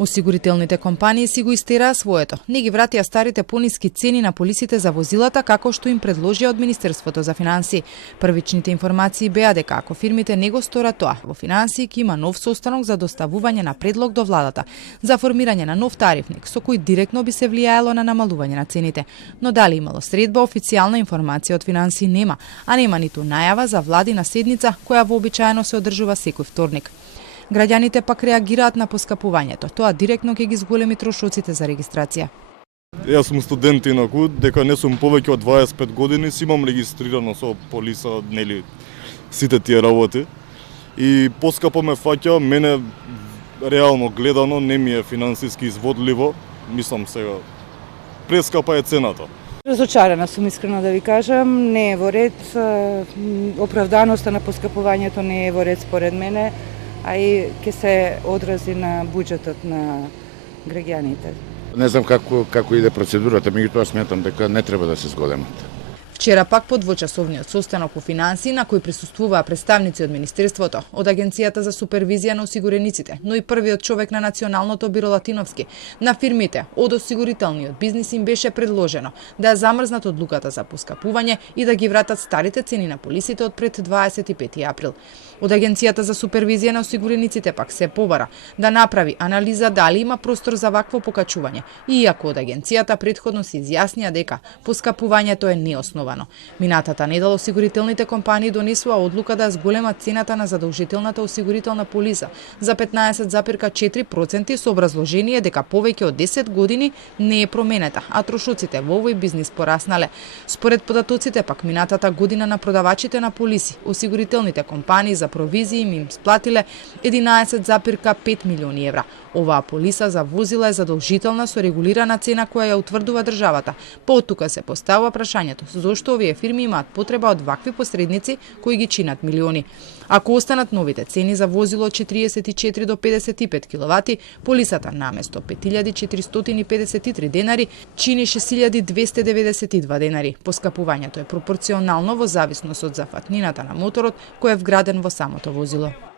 Осигурителните компании си го истераа своето. Не ги вратија старите пониски цени на полисите за возилата како што им предложија од Министерството за финансии. Првичните информации беа дека ако фирмите не го сторат тоа, во финансии ќе има нов состанок за доставување на предлог до владата за формирање на нов тарифник со кој директно би се влијаело на намалување на цените. Но дали имало средба, официјална информација од финансии нема, а нема ниту најава за владина седница која вообичаено се одржува секој вторник. Граѓаните пак реагираат на поскапувањето. Тоа директно ќе ги зголеми трошоците за регистрација. Јас сум студент инаку, дека не сум повеќе од 25 години, си имам регистрирано со полиса, нели, сите тие работи. И поскапо ме фаќа, мене реално гледано не ми е финансиски изводливо, мислам сега. Прескапа е цената. Разочарана сум, искрено да ви кажам, не е во ред, оправданоста на поскапувањето не е во ред според мене, а и ќе се одрази на буџетот на граѓаните. Не знам како иде процедурата, меѓутоа сметам дека не треба да се зголемат. Вчера пак по двочасовниот состанок по финансии на кој присуствуваа представници од Министерството, од Агенцијата за супервизија на осигурениците, но и првиот човек на Националното биро Латиновски, на фирмите од осигурителниот бизнис им беше предложено да ја замрзнат одлуката за поскапување и да ги вратат старите цени на полисите од пред 25 април. Од Агенцијата за супервизија на осигурениците пак се побара да направи анализа дали има простор за вакво покачување, иако од Агенцијата претходно се изјаснија дека поскапувањето е неосновано. Минатата недела осигурителните компании донесува одлука да зголемат цената на задолжителната осигурителна полиса за 15,4% со образложение дека повеќе од 10 години не е променета, а трошоците во овој бизнис пораснале. Според податоците пак минатата година на продавачите на полиси, осигурителните компании за провизии им сплатиле 11,5 милиони евра. Оваа полиса за возила е задолжителна со регулирана цена која ја утврдува државата. Поттука се поставува прашањето зошто овие фирми имаат потреба од вакви посредници кои ги чинат милиони. Ако останат новите цени за возило од 44 до 55 киловати, полисата наместо 5453 денари чини 6292 денари. Поскапувањето е пропорционално во зависност од зафатнината на моторот кој е вграден во самото возило.